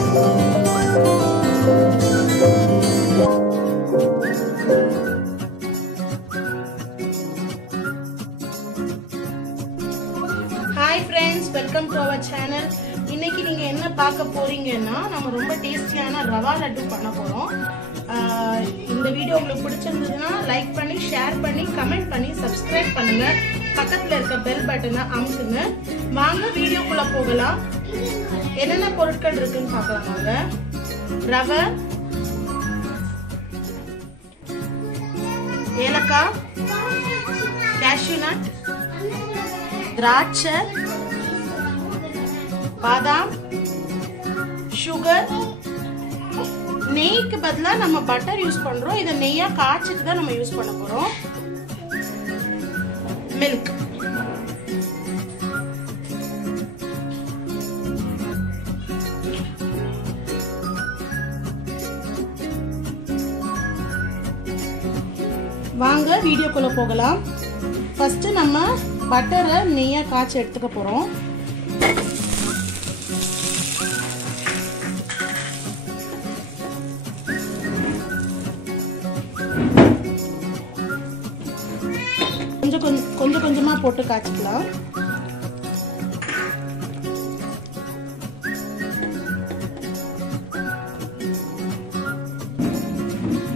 Hi friends, welcome to our channel. இன்னைக்கு நீங்க என்ன பார்க்க போறீங்கன்னா நம்ம ரொம்ப டேஸ்டியான ரவா லட்டு பண்ண போறோம். இந்த வீடியோ உங்களுக்கு பிடிச்சிருந்ததுன்னா லைக் பண்ணி ஷேர் பண்ணி கமெண்ட் பண்ணி சப்ஸ்கிரைப் பண்ணுங்க. பக்கத்துல இருக்க பெல் பட்டனை அமுக்குங்க. வாங்க வீடியோக்குள்ள போகலாம். என்னென்ன பொருட்கள் இருக்குன்னு பார்க்கலாம் வாங்க. ரவை, ஏலக்காய், cashew nut, திராட்சை, பாதாம், சுகர், நெய்க்கு பதிலா நம்ம பட்டர் யூஸ் பண்றோம். இத நெய்யா காய்ச்சிட்டு தான் நம்ம யூஸ் பண்ண போறோம். மில்க், வாங்க வீடியோக்குள்ள போகலாம். ஃபர்ஸ்ட் நம்ம பட்டரை நெய்யா காய்ச்சி எடுத்துக்க போறோம். கொஞ்சம் கொஞ்சமா போட்டு காய்ச்சிக்கலாம்.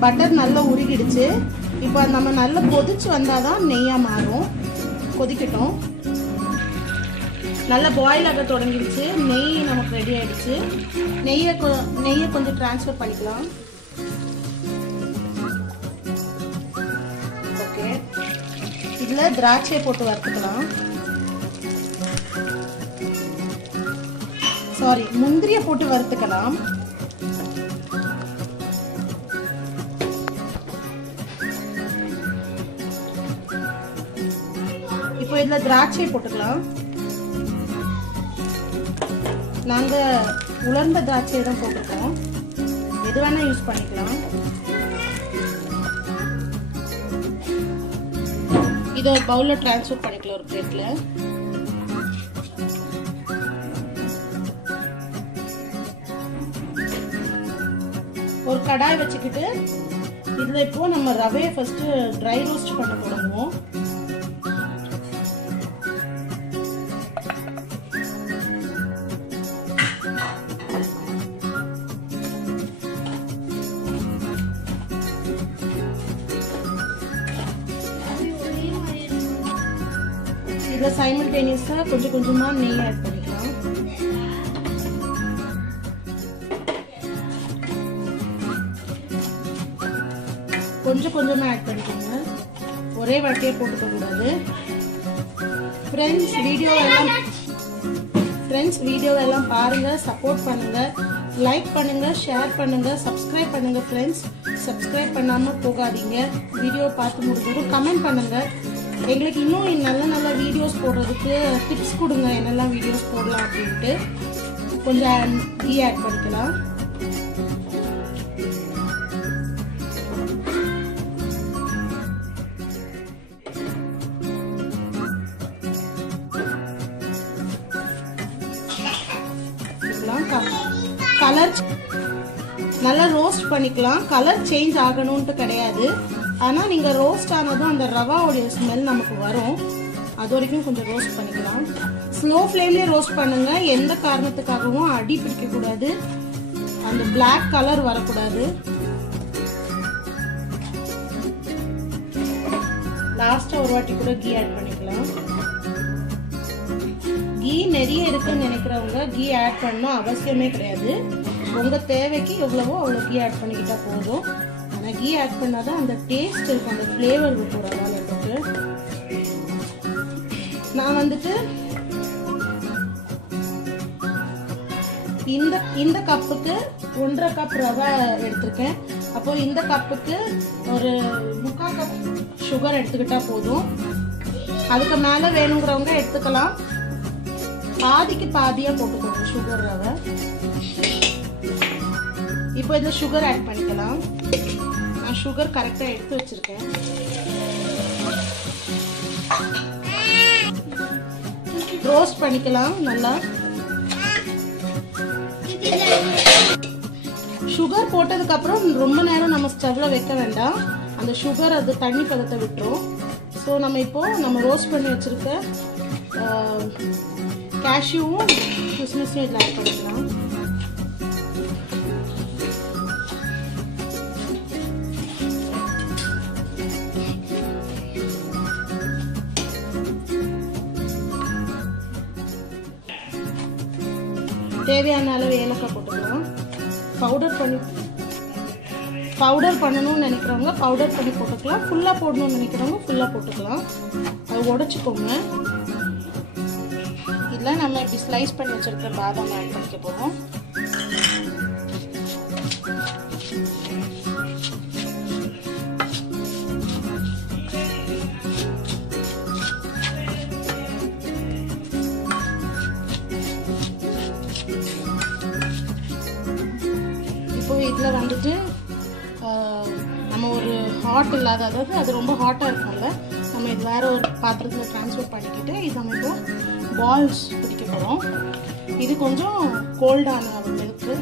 பட்டர் நல்லா உருகிடுச்சு. இப்போ நம்ம நல்லா கொதிச்சு வந்தாதான் நெய்யா மாறும். கொதிக்கட்டும். நல்லா பாயில் ஆக தொடங்கிடுச்சு. நெய் நமக்கு ரெடி ஆயிடுச்சு. நெய்யை கொஞ்சம் டிரான்ஸ்ஃபர் பண்ணிக்கலாம். ஓகே, இதுல திராட்சை போட்டு வறுத்துக்கலாம். சாரி, முந்திரிய போட்டு வறுத்துக்கலாம். இப்போ இதுல திராட்சை போட்டுக்கலாம். நாங்க உலர்ந்த திராட்சை தான் போட்டிருக்கோம். எது வேணா யூஸ் பண்ணிக்கலாம். இதை ஒரு பவுல்ல டிரான்ஸ்ஃபர் பண்ணிக்கலாம். ஒரு பிளேட்ல ஒரு கடாய் வச்சுக்கிட்டு இதுல இப்போ நம்ம ரவையை ஃபர்ஸ்ட் ட்ரை ரோஸ்ட் பண்ண போடுவோம். இதுல சைமல்டேனியஸா கொஞ்சம் கொஞ்சமா நெய் ஆட் பண்ணிக்கலாம். கொஞ்சம் கொஞ்சமா ஆட் பண்ணிக்கோங்க. ஒரே வாட்டியே போட்டுக்க கூடாது. ஃப்ரெண்ட்ஸ் வீடியோ எல்லாம் பாருங்க, சப்போர்ட் பண்ணுங்க, லைக் பண்ணுங்க, ஷேர் பண்ணுங்க, சப்ஸ்கிரைப் பண்ணுங்க. ஃப்ரெண்ட்ஸ் சப்ஸ்கிரைப் பண்ணாம போகாதீங்க. வீடியோ பார்த்து முடிஞ்சதும் கமெண்ட் பண்ணுங்க. எங்களுக்கு இன்னும் நல்ல நல்ல வீடியோஸ் போடுறதுக்கு டிப்ஸ் கொடுங்க. என்னெல்லாம் வீடியோஸ் போடலாம் அப்படின்ட்டு. கொஞ்சம் கீ ஆட் பண்ணிக்கலாம். கலர் நல்லா ரோஸ்ட் பண்ணிக்கலாம். கலர் சேஞ்ச் ஆகணும்ட்டு கிடையாது. ஆனால் நீங்கள் ரோஸ்ட் ஆனதும் அந்த ரவாவுடைய ஸ்மெல் நமக்கு வரும். அது வரைக்கும் கொஞ்சம் ரோஸ்ட் பண்ணிக்கலாம். ஸ்லோ ஃப்ளேம்லேயே ரோஸ்ட் பண்ணுங்க. எந்த காரணத்துக்காகவும் அடி பிடிக்கக்கூடாது. அந்த பிளாக் கலர் வரக்கூடாது. லாஸ்ட்டாக ஒரு வாட்டி கூட கீ ஆட் பண்ணிக்கலாம். கீ நிறைய இருக்குன்னு நினைக்கிறவங்க கீ ஆட் பண்ணணும் அவசியமே கிடையாது. உங்கள் தேவைக்கு எவ்வளவோ அவ்வளோ கீ ஆட் பண்ணிக்கிட்டா போதும். ஆனால் கீ ஆட் பண்ணாதான் அந்த டேஸ்ட் இருக்கும், அந்த ஃப்ளேவர் இருக்கும் ரவா லட்டுக்கு. நான் வந்துட்டு இந்த கப்புக்கு 1.5 கப் ரவை எடுத்திருக்கேன். அப்போ இந்த கப்புக்கு ஒரு 3/4 கப் சுகர் எடுத்துக்கிட்டா போதும். அதுக்கு மேலே வேணுங்கிறவங்க எடுத்துக்கலாம். பாதிக்கு பாதியாக போட்டுக்கோங்க சுகர் ரவை. இப்போ இதில் சுகர் ஆட் பண்ணிக்கலாம். நான் சுகர் கரெக்டாக எடுத்து வச்சிருக்கேன். ரோஸ்ட் பண்ணிக்கலாம் நல்லா. சுகர் போட்டதுக்கு அப்புறம் ரொம்ப நேரம் நம்ம ஸ்டவ்ல வைக்க வேண்டாம். அந்த சுகர் அது தண்ணி பதத்தை விட்டுரும். ஸோ நம்ம இப்போ நம்ம ரோஸ்ட் பண்ணி வச்சிருக்க கேஷ்யூவும் கிஸ்மிஸும் இதில் ஆட் பண்ணிக்கலாம். தேவையான அளவு ஏலக்காய் போட்டுக்கலாம். பவுடர் பண்ணணும்னு நினைக்கிறவங்க பவுடர் பண்ணி போட்டுக்கலாம். ஃபுல்லாக போடணும்னு நினைக்கிறவங்க ஃபுல்லாக போட்டுக்கலாம். அது உடச்சிக்கோங்க. இதில் நம்ம இப்படி ஸ்லைஸ் பண்ணி வச்சிருக்கிற பாதாம் ஆட் பண்ணிக்க போகிறோம். இப்போ இதில் வந்துட்டு நம்ம ஒரு ஹாட் இல்லாத, அதாவது அது ரொம்ப ஹாட்டாக இருக்கும்ல, நம்ம இது வேறு ஒரு பாத்திரத்தில் ட்ரான்ஸ்ஃபர் பண்ணிக்கிட்டு இது நம்ம இப்போ பால்ஸ் பிடிக்க போகிறோம். இது கொஞ்சம் கோல்டான மில்க்கு,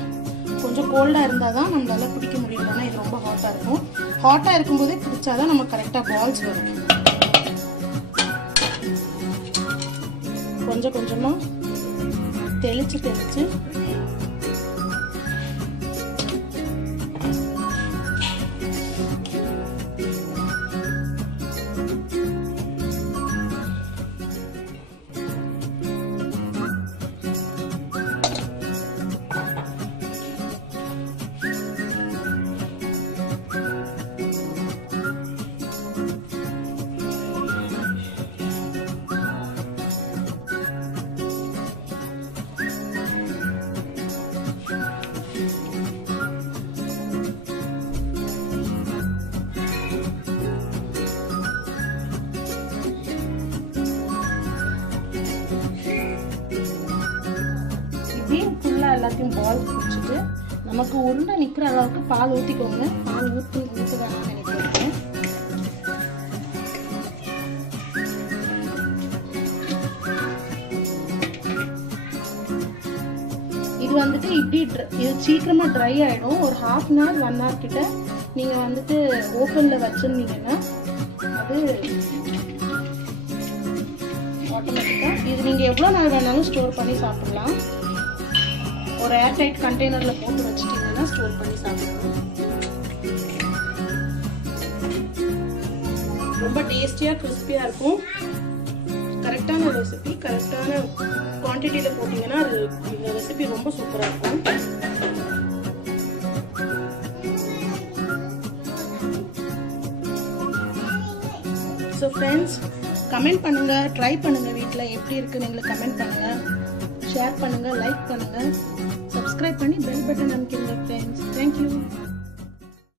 கொஞ்சம் கோல்டாக இருந்தால் தான் நம்மளால் பிடிக்க முடியும். ஏன்னா இது ரொம்ப ஹாட்டாக இருக்கும். ஹாட்டாக இருக்கும்போதே பிடிச்சாதான் நம்ம கரெக்டாக பால்ஸ் வரும். கொஞ்சம் கொஞ்சமாக தெளித்து எல்லாத்தையும் பால் பிடிச்சிட்டு நமக்கு உருண்டை நிற்கிற அளவுக்கு பால் ஊற்றிக்கோங்க. பால் ஊற்ற வேணாம்னு நினைக்கிறேன். இது வந்துட்டு இப்படி இது சீக்கிரமா ட்ரை ஆயிடும். ஒரு ½ அன் ஹவர் 1 hour கிட்ட நீங்க வந்துட்டு ஓப்பன்ல வச்சிருந்தீங்கன்னா அது ஆட்டோமேட்டிக்கா இது நீங்க எவ்வளவு நாள் வேணாலும் ஸ்டோர் பண்ணி சாப்பிடலாம். ஒரு ஏர்டைட் கண்டெய்னர்ல போட்டு வச்சிட்டீங்கன்னா ஸ்டோர் பண்ணி சாப்பிடலாம். ரொம்ப டேஸ்டியா கிறிஸ்பியா இருக்கும். கரெக்டான ரெசிபி, கரெக்டான குவான்டிட்டியில போட்டீங்கன்னா அது இந்த ரெசிபி ரொம்ப சூப்பரா இருக்கும். ஸோ ஃப்ரெண்ட்ஸ், கமெண்ட் பண்ணுங்க, ட்ரை பண்ணுங்க, வீட்டில் எப்படி இருக்குன்னு எங்களுக்கு கமெண்ட் பண்ணுங்க, ஷேர் பண்ணுங்க, லைக் பண்ணுங்க, சப்ஸ்கிரைப் பண்ணி பெல் பட்டன் அமைக்கிறீங்க ஃப்ரெண்ட்ஸ். தேங்க்யூ.